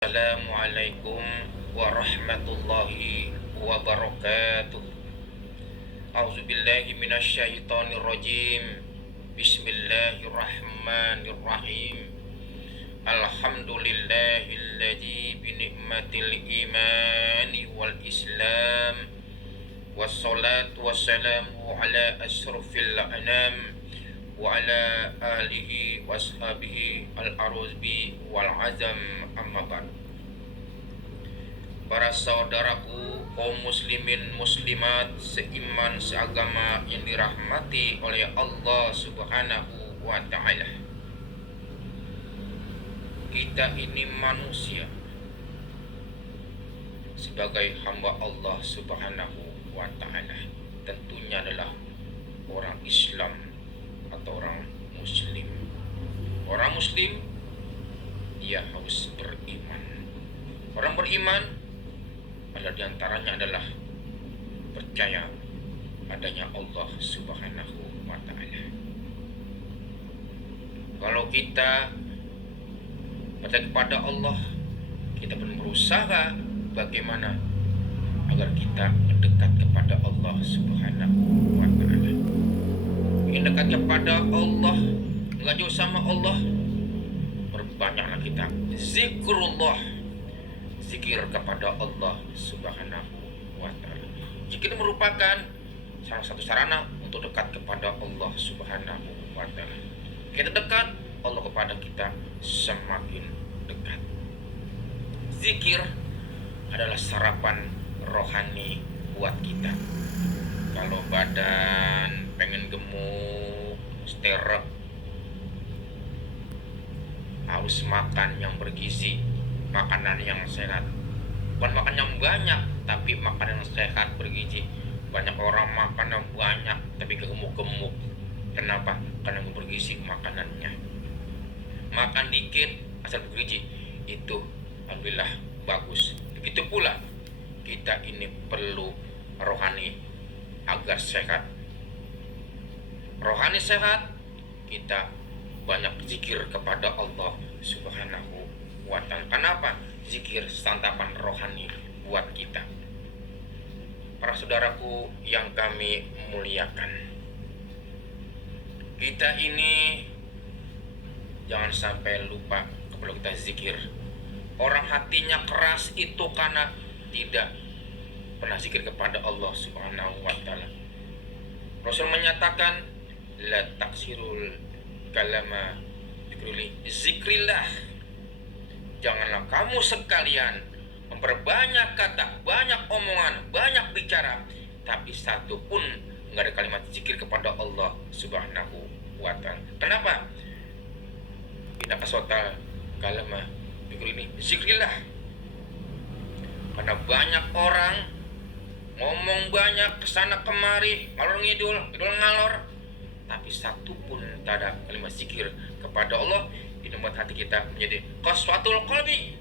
Assalamualaikum warahmatullahi wabarakatuh. A'udzubillahi minasyaitonirrajim. Bismillahirrahmanirrahim. Alhamdulillahilladzi bi ni'matil imani wal islam. Wassalatu wassalamu ala asyrafil anam wa ala alihi washabihi al-aruzbi wal azam, amma ba'd. Para saudaraku kaum muslimin muslimat seiman seagama yang dirahmati oleh Allah Subhanahu wa ta'ala. Kita ini manusia sebagai hamba Allah Subhanahu wa ta'ala, tentunya adalah orang Islam atau orang muslim. Orang muslim dia harus beriman. Orang beriman adalah diantaranya adalah percaya adanya Allah Subhanahu wa ta'ala. Kalau kita percaya kepada Allah, kita pun berusaha bagaimana agar kita mendekat kepada Allah Subhanahu wa ta'ala. Ingin dekat kepada Allah, enggak jauh sama Allah, perbanyaklah kita zikrullah, zikir kepada Allah Subhanahu wa ta'ala. Zikir merupakan salah satu sarana untuk dekat kepada Allah Subhanahu wa ta'ala. Kita dekat, Allah kepada kita semakin dekat. Zikir adalah sarapan rohani buat kita. Kalau badan pengen gemuk, sterek, harus makan yang bergizi, makanan yang sehat. Bukan makan yang banyak, tapi makanan yang sehat, bergizi. Banyak orang makan yang banyak, tapi gemuk-gemuk. Kenapa? Karena bergizi makanannya. Makan dikit, asal bergizi, itu alhamdulillah bagus. Begitu pula kita ini perlu rohani agar sehat. Rohani sehat, kita banyak zikir kepada Allah Subhanahu wa ta'ala. Kenapa? Zikir santapan rohani buat kita. Para saudaraku yang kami muliakan, kita ini jangan sampai lupa kalau kita zikir. Orang hatinya keras itu karena tidak pernah zikir kepada Allah Subhanahu wa ta'ala. Rasul menyatakan la taksirul kalama zikrillah. Janganlah kamu sekalian memperbanyak kata, banyak omongan, banyak bicara, tapi satu pun enggak ada kalimat zikir kepada Allah Subhanahu wa ta'ala. Kenapa? Inna kasota kalama zikrillah. Karena banyak orang ngomong banyak kesana kemari, ngalor ngidul ngalor, tapi satu pun tak ada kalimat zikir kepada Allah. Itu membuat hati kita menjadi qaswatul qalbi,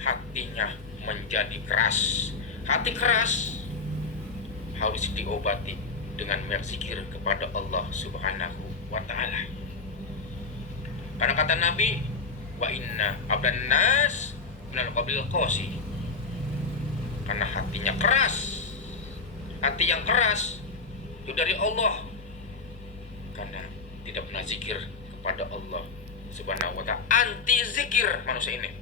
hatinya menjadi keras. Hati keras harus diobati dengan berzikir kepada Allah Subhanahu wa ta'ala. Karena kata Nabi, wa inna abdan nas minal qabil qasi. Karena hatinya keras. Hati yang keras itu dari Allah, karena tidak pernah zikir kepada Allah Subhanahu wa ta'ala. Anti zikir manusia ini.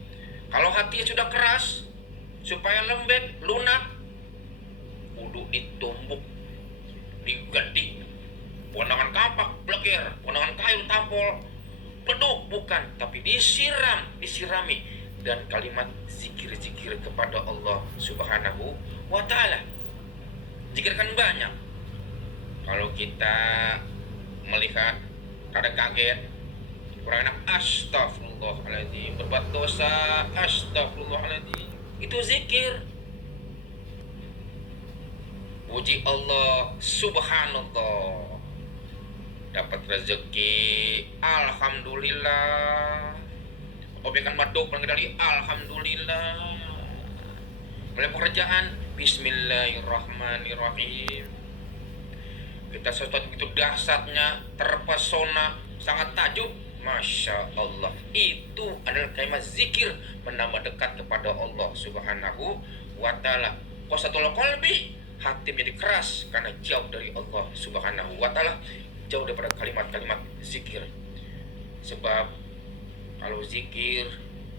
Kalau hatinya sudah keras, supaya lembek, lunak, kudu ditumbuk, digedik, pondangan kapak, bleger, pondangan kayu, tampol, peduk, bukan, tapi disirami dan kalimat zikir-zikir kepada Allah Subhanahu wa ta'ala. Zikirkan banyak. Kalau kita melihat kadang kaget, kurang enak, astagfirullahaladzim, berbuat dosa, astagfirullahaladzim, itu zikir. Puji Allah, subhanallah, dapat rezeki, alhamdulillah. Objekkan maduk pengendali, alhamdulillah. Mulai pekerjaan, bismillahirrahmanirrahim. Kita sesuatu itu dahsyatnya, terpesona, sangat takjub, Masya Allah, itu adalah kalimat zikir menambah dekat kepada Allah Subhanahu wa Ta'ala. Qasatul qalbi, hati menjadi keras karena jauh dari Allah Subhanahu wa Ta'ala, jauh daripada kalimat-kalimat zikir. Sebab kalau zikir,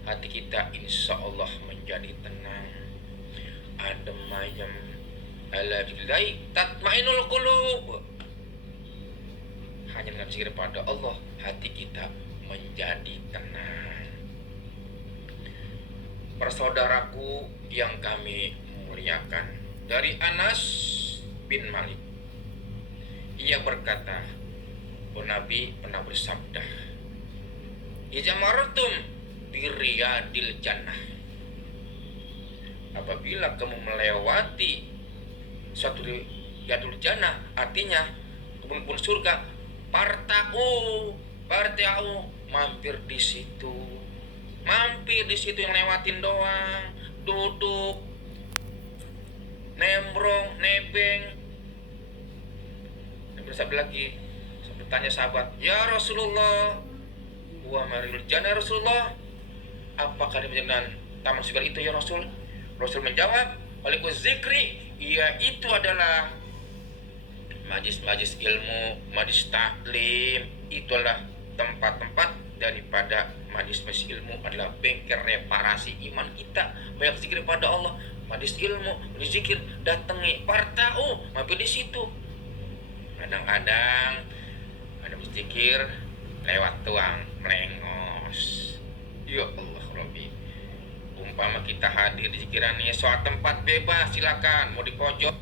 hati kita insya Allah menjadi tenang, adem ayem. Ala billahi tatmainul qulub. Hanya dengan zikir pada Allah, hati kita menjadi tenang. Para saudaraku yang kami muliakan, dari Anas bin Malik, ia berkata, Nabi pernah bersabda, "Idza marartum bi riyadil jannah." Apabila kamu melewati suatu riyadul jannah, artinya kebun-kebun surga, partau, mampir di situ. Mampir di situ, yang lewatin doang, duduk, nembrong, nebeng. Dan bersabda lagi, bertanya sahabat, "Ya Rasulullah, wa maril jannah Rasulullah, apakah dengan taman surga itu ya Rasul?" Rasul menjawab, "Walikuz zikri, yaitu adalah majlis-majlis ilmu, majlis taklim, itulah tempat-tempat daripada majlis-majlis ilmu, adalah bengkel reparasi iman kita. Banyak zikir pada Allah, majlis ilmu, majlis zikir, datangi, partau, mampir di situ." Kadang-kadang ada zikir lewat tuang melengos. Ya Allah Rabbi, umpama kita hadir di zikiran ini, soal tempat bebas, silakan mau di pojok,